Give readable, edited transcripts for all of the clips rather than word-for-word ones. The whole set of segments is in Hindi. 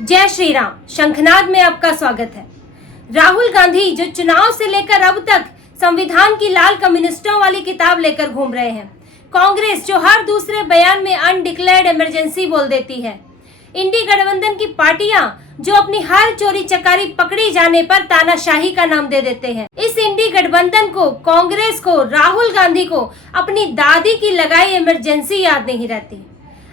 जय श्री राम। शंखनाद में आपका स्वागत है। राहुल गांधी जो चुनाव से लेकर अब तक संविधान की लाल कम्युनिस्टों वाली किताब लेकर घूम रहे हैं, कांग्रेस जो हर दूसरे बयान में अनडिक्लेयर्ड इमरजेंसी बोल देती है, इंडी गठबंधन की पार्टियां जो अपनी हर चोरी चकारी पकड़ी जाने पर तानाशाही का नाम दे देते हैं, इस इंडी गठबंधन को, कांग्रेस को, राहुल गांधी को अपनी दादी की लगाई इमरजेंसी याद नहीं रहती।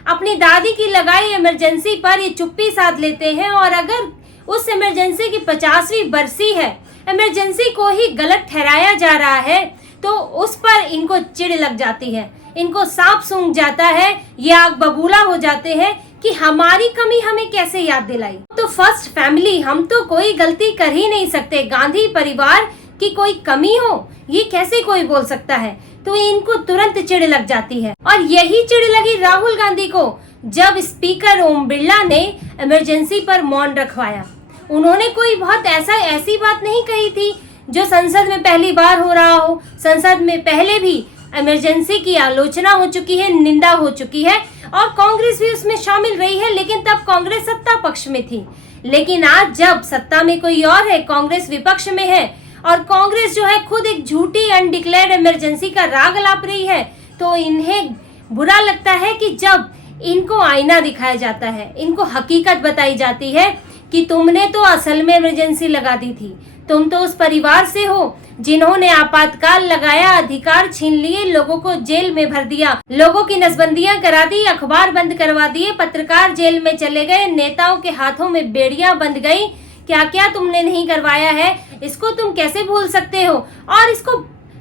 अपनी दादी की लगाई इमरजेंसी पर ये चुप्पी साध लेते हैं और अगर उस इमरजेंसी की 50वीं बरसी है, इमरजेंसी को ही गलत ठहराया जा रहा है, तो उस पर इनको चिढ़ लग जाती है, इनको सांप सूंघ जाता है, ये आग बबूला हो जाते हैं कि हमारी कमी हमें कैसे याद दिलाई। तो फर्स्ट फैमिली, हम तो कोई गलती कर ही नहीं सकते, गांधी परिवार की कोई कमी हो ये कैसे कोई बोल सकता है, तो इनको तुरंत चिढ़ लग जाती है। और यही चिढ़ लगी राहुल गांधी को जब स्पीकर ओम बिरला ने इमरजेंसी पर मौन रखवाया। उन्होंने कोई बहुत ऐसी बात नहीं कही थी जो संसद में पहली बार हो रहा हो। संसद में पहले भी इमरजेंसी की आलोचना हो चुकी है, निंदा हो चुकी है और कांग्रेस भी उसमें शामिल रही है, लेकिन तब कांग्रेस सत्ता पक्ष में थी। लेकिन आज जब सत्ता में कोई और है, कांग्रेस विपक्ष में है और कांग्रेस जो है खुद एक झूठी अनडिक्लेयर्ड इमरजेंसी का राग लाप रही है, तो इन्हें बुरा लगता है कि जब इनको आईना दिखाया जाता है, इनको हकीकत बताई जाती है कि तुमने तो असल में इमरजेंसी लगा दी थी, तुम तो उस परिवार से हो जिन्होंने आपातकाल लगाया, अधिकार छीन लिए, लोगों को जेल में भर दिया, लोगों की नसबंदियां करा दी, अखबार बंद करवा दिए, पत्रकार जेल में चले गए, नेताओं के हाथों में बेड़ियां बंध गई। क्या क्या तुमने नहीं करवाया है, इसको तुम कैसे भूल सकते हो। और इसको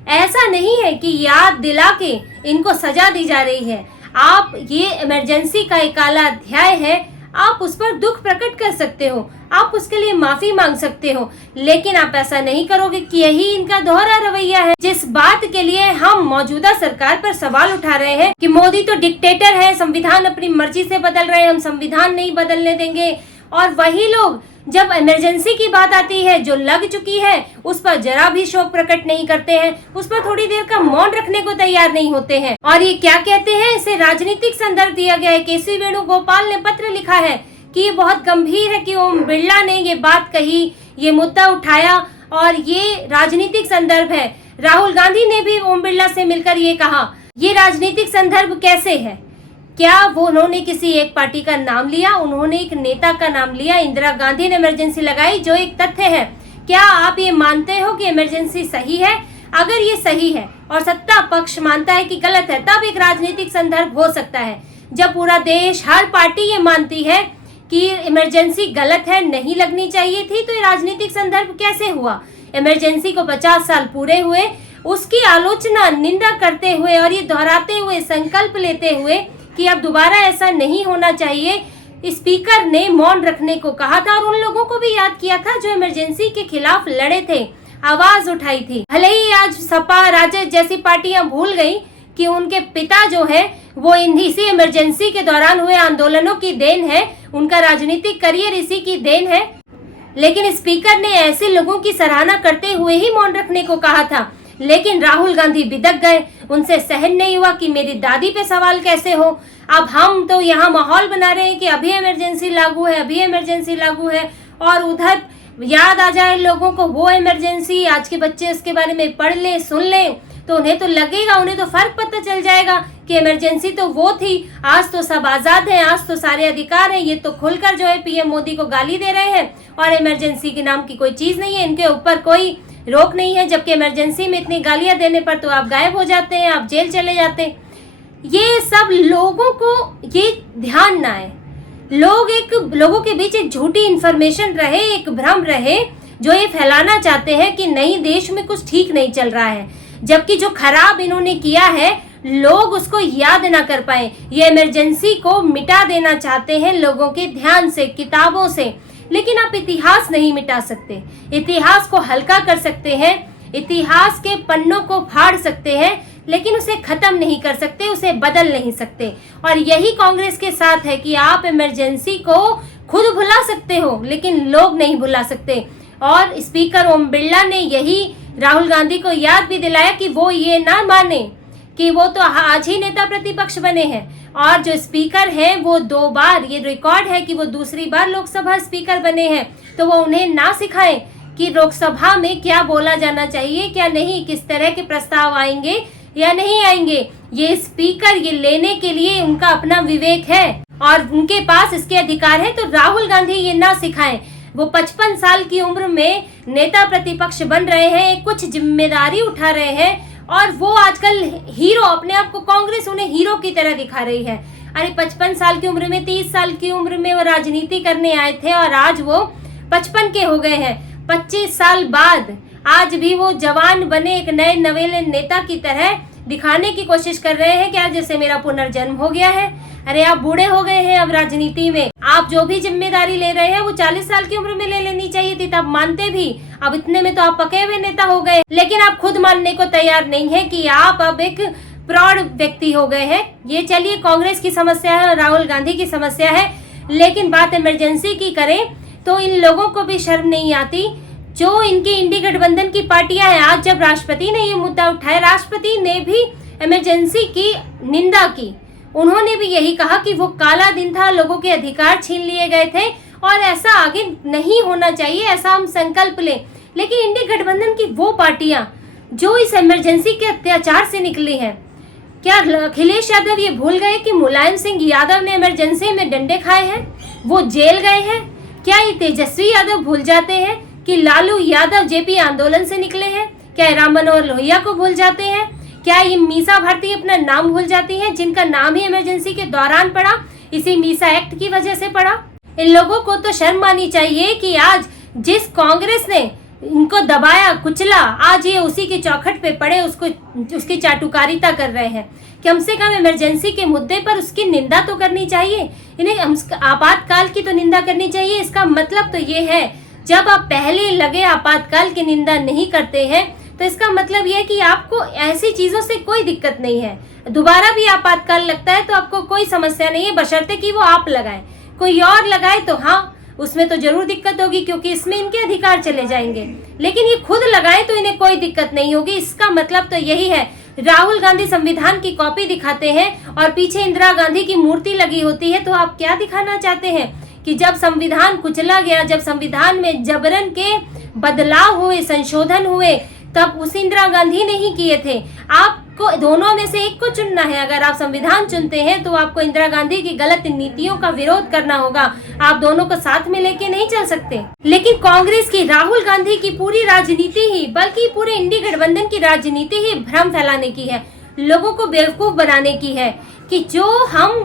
ऐसा नहीं है कि याद दिला के इनको सजा दी जा रही है। आप ये इमरजेंसी का एक काला अध्याय है, आप उस पर दुख प्रकट कर सकते हो, आप उसके लिए माफी मांग सकते हो, लेकिन आप ऐसा नहीं करोगे कि यही इनका दोहरा रवैया है। जिस बात के लिए हम मौजूदा सरकार पर सवाल उठा रहे हैं कि मोदी तो डिक्टेटर है, संविधान अपनी मर्जी से बदल रहे हैं, हम संविधान नहीं बदलने देंगे, और वही लोग जब इमरजेंसी की बात आती है जो लग चुकी है उस पर जरा भी शोक प्रकट नहीं करते हैं, उस पर थोड़ी देर का मौन रखने को तैयार नहीं होते हैं। और ये क्या कहते हैं, इसे राजनीतिक संदर्भ दिया गया है। केसी वेणुगोपाल ने पत्र लिखा है कि ये बहुत गंभीर है कि ओम बिरला ने ये बात कही, ये मुद्दा उठाया और ये राजनीतिक संदर्भ है। राहुल गांधी ने भी ओम बिरला से मिलकर ये कहा। ये राजनीतिक संदर्भ कैसे है? क्या वो उन्होंने किसी एक पार्टी का नाम लिया, उन्होंने एक नेता का नाम लिया, इंदिरा गांधी ने इमरजेंसी लगाई, जो एक तथ्य है। क्या आप ये मानते हो कि इमरजेंसी सही है? अगर ये सही है और सत्ता पक्ष मानता है कि गलत है, तब एक राजनीतिक संदर्भ हो सकता है। जब पूरा देश, हर पार्टी ये मानती है कि इमरजेंसी गलत है, नहीं लगनी चाहिए थी, तो ये राजनीतिक संदर्भ कैसे हुआ? इमरजेंसी को 50 साल पूरे हुए, उसकी आलोचना, निंदा करते हुए और ये दोहराते हुए, संकल्प लेते हुए कि अब दोबारा ऐसा नहीं होना चाहिए, स्पीकर ने मौन रखने को कहा था और उन लोगों को भी याद किया था जो इमरजेंसी के खिलाफ लड़े थे, आवाज उठाई थी। भले ही आज सपा, राजद जैसी पार्टियां भूल गई कि उनके पिता जो है वो इसी इमरजेंसी के दौरान हुए आंदोलनों की देन है, उनका राजनीतिक करियर इसी की देन है, लेकिन स्पीकर ने ऐसे लोगों की सराहना करते हुए ही मौन रखने को कहा था। लेकिन राहुल गांधी बिदक गए, उनसे सहन नहीं हुआ कि मेरी दादी पे सवाल कैसे हो। अब हम तो यहाँ माहौल बना रहे हैं कि अभी इमरजेंसी लागू है, अभी इमरजेंसी लागू है, और उधर याद आ जाए लोगों को वो इमरजेंसी, आज के बच्चे उसके बारे में पढ़ ले, सुन ले, तो उन्हें तो लगेगा, उन्हें तो फर्क पता चल जाएगा कि इमरजेंसी तो वो थी, आज तो सब आजाद हैं, आज तो सारे अधिकार हैं। ये तो खुलकर जो है पीएम मोदी को गाली दे रहे हैं और इमरजेंसी के नाम की कोई चीज नहीं है, इनके ऊपर कोई रोक नहीं है, जबकि इमरजेंसी में इतनी गालियां देने पर तो आप गायब हो जाते हैं, आप जेल चले जाते हैं। ये सब लोगों को ये ध्यान ना है, लोगों के बीच एक झूठी इंफॉर्मेशन रहे, एक भ्रम रहे, जो ये फैलाना चाहते हैं कि नहीं, देश में कुछ ठीक नहीं चल रहा है, जबकि जो खराब इन्होंने किया है लोग उसको याद ना कर पाए। ये इमरजेंसी को मिटा देना चाहते हैं लोगों के ध्यान से, किताबों से, लेकिन आप इतिहास नहीं मिटा सकते। इतिहास को हल्का कर सकते हैं, इतिहास के पन्नों को फाड़ सकते हैं, लेकिन उसे खत्म नहीं कर सकते, उसे बदल नहीं सकते। और यही कांग्रेस के साथ है कि आप इमरजेंसी को खुद भुला सकते हो, लेकिन लोग नहीं भुला सकते। और स्पीकर ओम बिरला ने यही राहुल गांधी को याद भी दिलाया कि वो ये ना माने कि वो तो आज ही नेता प्रतिपक्ष बने हैं, और जो स्पीकर हैं वो 2 बार, ये रिकॉर्ड है कि वो दूसरी बार लोकसभा स्पीकर बने हैं। तो वो उन्हें ना सिखाएं कि लोकसभा में क्या बोला जाना चाहिए, क्या नहीं, किस तरह के प्रस्ताव आएंगे या नहीं आएंगे। ये स्पीकर ये लेने के लिए उनका अपना विवेक है और उनके पास इसके अधिकार है। तो राहुल गांधी ये ना सिखाएं। वो 55 साल की उम्र में नेता प्रतिपक्ष बन रहे हैं, कुछ जिम्मेदारी उठा रहे हैं, और वो आजकल हीरो, अपने आप को कांग्रेस उन्हें हीरो की तरह दिखा रही है। अरे 55 साल की उम्र में, 30 साल की उम्र में वो राजनीति करने आए थे और आज वो 55 के हो गए हैं। 25 साल बाद आज भी वो जवान बने एक नए नवेले नेता की तरह दिखाने की कोशिश कर रहे हैं क्या जैसे मेरा पुनर्जन्म हो गया है। अरे आप बूढ़े हो गए हैं अब राजनीति में, आप जो भी जिम्मेदारी ले रहे हैं वो 40 साल की उम्र में ले लेनी चाहिए थी, तब मानते भी। अब इतने में तो आप पके हुए नेता हो गए, लेकिन आप खुद मानने को तैयार नहीं है कि आप अब एक प्रौढ़ व्यक्ति हो गए हैं। ये चलिए कांग्रेस की समस्या है और राहुल गांधी की समस्या है, लेकिन बात इमरजेंसी की करें तो इन लोगों को भी शर्म नहीं आती जो इनकी इंडी गठबंधन की पार्टियां हैं। आज जब राष्ट्रपति ने ये मुद्दा उठाया, राष्ट्रपति ने भी इमरजेंसी की निंदा की। उन्होंने भी यही कहा कि वो काला दिन था, लोगों के अधिकार छीन लिए गए थे और ऐसा आगे नहीं होना चाहिए, ऐसा हम संकल्प लें। लेकिन इंडी गठबंधन की वो पार्टियां जो इस इमरजेंसी के अत्याचार से निकली हैं, क्या अखिलेश यादव ये भूल गए कि मुलायम सिंह यादव ने इमरजेंसी में डंडे खाए हैं, वो जेल गए हैं? क्या ये तेजस्वी यादव भूल जाते हैं कि लालू यादव जेपी आंदोलन से निकले हैं? क्या राम मनोहर लोहिया को भूल जाते हैं? क्या ये मीसा भारती अपना नाम भूल जाती हैं, जिनका नाम ही इमरजेंसी के दौरान पड़ा, इसी मीसा एक्ट की वजह से पड़ा? इन लोगों को तो शर्म आनी चाहिए कि आज जिस कांग्रेस ने इनको दबाया कुचला, आज ये उसी के चौखट पे पड़े उसकी चाटुकारिता कर रहे हैं। कम से कम इमरजेंसी के मुद्दे पर उसकी निंदा तो करनी चाहिए, इन्हें आपातकाल की तो निंदा करनी चाहिए। इसका मतलब तो ये है, जब आप पहले लगे आपातकाल की निंदा नहीं करते हैं तो इसका मतलब यह है कि आपको ऐसी चीजों से कोई दिक्कत नहीं है। दोबारा भी आपातकाल लगता है तो आपको कोई समस्या नहीं है, बशर्ते कि वो आप लगाएं। कोई और लगाए तो हाँ, उसमें तो जरूर दिक्कत होगी क्योंकि इसमें इनके अधिकार चले जाएंगे, लेकिन ये खुद लगाए तो इन्हें कोई दिक्कत नहीं होगी। इसका मतलब तो यही है। राहुल गांधी संविधान की कॉपी दिखाते हैं और पीछे इंदिरा गांधी की मूर्ति लगी होती है, तो आप क्या दिखाना चाहते हैं कि जब संविधान कुचला गया, जब संविधान में जबरन के बदलाव हुए, संशोधन हुए, तब उस इंदिरा गांधी ने ही किए थे। आपको दोनों में से एक को चुनना है। अगर आप संविधान चुनते हैं तो आपको इंदिरा गांधी की गलत नीतियों का विरोध करना होगा, आप दोनों को साथ में लेके नहीं चल सकते। लेकिन कांग्रेस की, राहुल गांधी की पूरी राजनीति ही, बल्कि पूरे इंडी गठबंधन की राजनीति ही भ्रम फैलाने की है, लोगों को बेवकूफ बनाने की है कि जो हम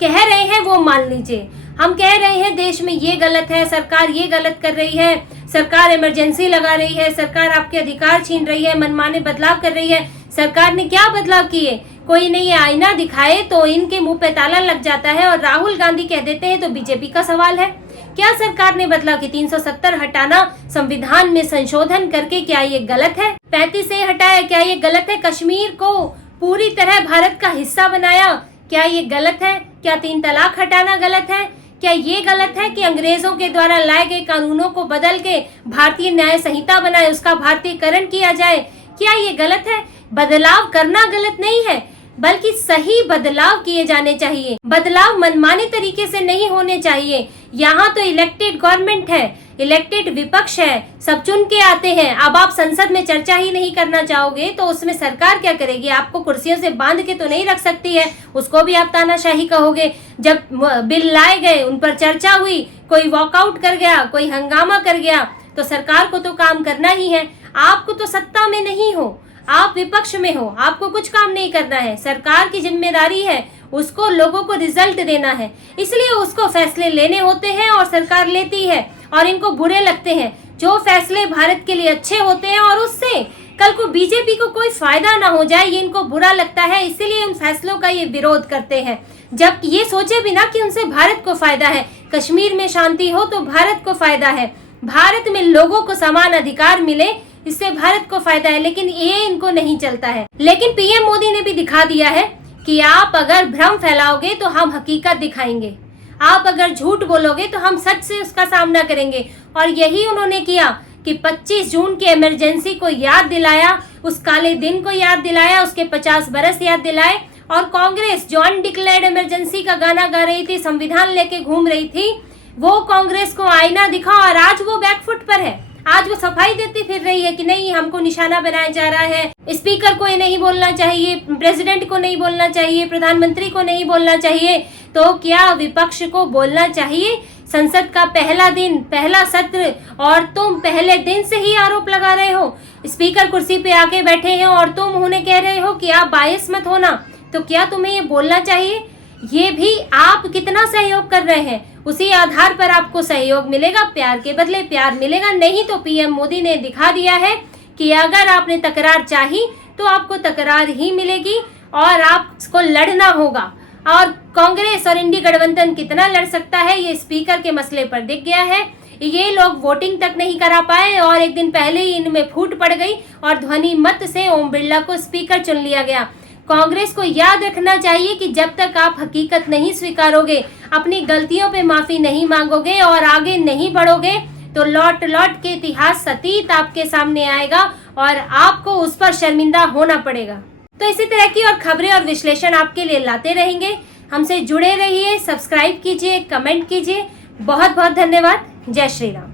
कह रहे हैं वो मान लीजिए। हम कह रहे हैं देश में ये गलत है, सरकार ये गलत कर रही है, सरकार इमरजेंसी लगा रही है, सरकार आपके अधिकार छीन रही है, मनमाने बदलाव कर रही है। सरकार ने क्या बदलाव किए? कोई नहीं आईना दिखाए तो इनके मुंह पे ताला लग जाता है और राहुल गांधी कह देते हैं तो बीजेपी का सवाल है। क्या सरकार ने बदलाव की? 370 हटाना, संविधान में संशोधन करके, क्या ये गलत है? 35 से हटाया, क्या ये गलत है? कश्मीर को पूरी तरह भारत का हिस्सा बनाया, क्या ये गलत है? क्या 3 तलाक हटाना गलत है? क्या ये गलत है कि अंग्रेजों के द्वारा लाए गए कानूनों को बदल के भारतीय न्याय संहिता बनाए, उसका भारतीयकरण किया जाए? क्या ये गलत है? बदलाव करना गलत नहीं है, बल्कि सही बदलाव किए जाने चाहिए। बदलाव मनमाने तरीके से नहीं होने चाहिए। यहाँ तो इलेक्टेड गवर्नमेंट है, इलेक्टेड विपक्ष है, सब चुन के आते हैं। अब आप संसद में चर्चा ही नहीं करना चाहोगे तो उसमें सरकार क्या करेगी? आपको कुर्सियों से बांध के तो नहीं रख सकती है, उसको भी आप तानाशाही कहोगे। जब बिल लाए गए, उन पर चर्चा हुई, कोई वॉकआउट कर गया, कोई हंगामा कर गया, तो सरकार को तो काम करना ही है। आपको तो सत्ता में नहीं हो, आप विपक्ष में हो, आपको कुछ काम नहीं करना है। सरकार की जिम्मेदारी है, उसको लोगों को रिजल्ट देना है, इसलिए उसको फैसले लेने होते हैं और सरकार लेती है और इनको बुरे लगते हैं जो फैसले भारत के लिए अच्छे होते हैं और उससे कल को बीजेपी को कोई फायदा ना हो जाए, ये इनको बुरा लगता है, इसीलिए उन फैसलों का ये विरोध करते हैं। जब ये सोचे बिना कि उनसे भारत को फायदा है, कश्मीर में शांति हो तो भारत को फायदा है, भारत में लोगों को समान अधिकार मिले, इससे भारत को फायदा है, लेकिन ये इनको नहीं चलता है। लेकिन पीएम मोदी ने भी दिखा दिया है कि आप अगर भ्रम फैलाओगे तो हम हकीकत दिखाएंगे, आप अगर झूठ बोलोगे तो हम सच से उसका सामना करेंगे। और यही उन्होंने किया कि 25 जून की इमरजेंसी को याद दिलाया, उस काले दिन को याद दिलाया, उसके 50 बरस याद दिलाए। और कांग्रेस जो अनडिक्लेयर्ड इमरजेंसी का गाना गा रही थी, संविधान लेके घूम रही थी, वो कांग्रेस को आईना दिखा और आज वो बैकफुट पर है। आज वो सफाई देती फिर रही है कि नहीं, हमको निशाना बनाया जा रहा है, स्पीकर को ये नहीं बोलना चाहिए, प्रेसिडेंट को नहीं बोलना चाहिए, प्रधानमंत्री को नहीं बोलना चाहिए। तो क्या विपक्ष को बोलना चाहिए? संसद का पहला दिन, पहला सत्र, और तुम पहले दिन से ही आरोप लगा रहे हो। स्पीकर कुर्सी पे आके बैठे हैं और तुम उन्हें कह रहे हो कि आप बायस मत होना। तो क्या तुम्हें ये बोलना चाहिए? ये भी आप कितना सहयोग कर रहे हैं, उसी आधार पर आपको सहयोग मिलेगा, प्यार के बदले प्यार मिलेगा। नहीं तो पीएम मोदी ने दिखा दिया है कि अगर आपने तकरार चाही तो आपको तकरार ही मिलेगी और आपको लड़ना होगा। और कांग्रेस और इंडी गठबंधन कितना लड़ सकता है, ये स्पीकर के मसले पर दिख गया है। ये लोग वोटिंग तक नहीं करा पाए और एक दिन पहले ही इनमें फूट पड़ गई और ध्वनि मत से ओम बिरला को स्पीकर चुन लिया गया। कांग्रेस को याद रखना चाहिए कि जब तक आप हकीकत नहीं स्वीकारोगे, अपनी गलतियों पे माफी नहीं मांगोगे और आगे नहीं बढ़ोगे, तो लौट लौट के इतिहास सतीत आपके सामने आएगा और आपको उस पर शर्मिंदा होना पड़ेगा। तो इसी तरह की और खबरें और विश्लेषण आपके लिए लाते रहेंगे। हमसे जुड़े रहिए, सब्सक्राइब कीजिए, कमेंट कीजिए। बहुत बहुत धन्यवाद। जय श्री राम।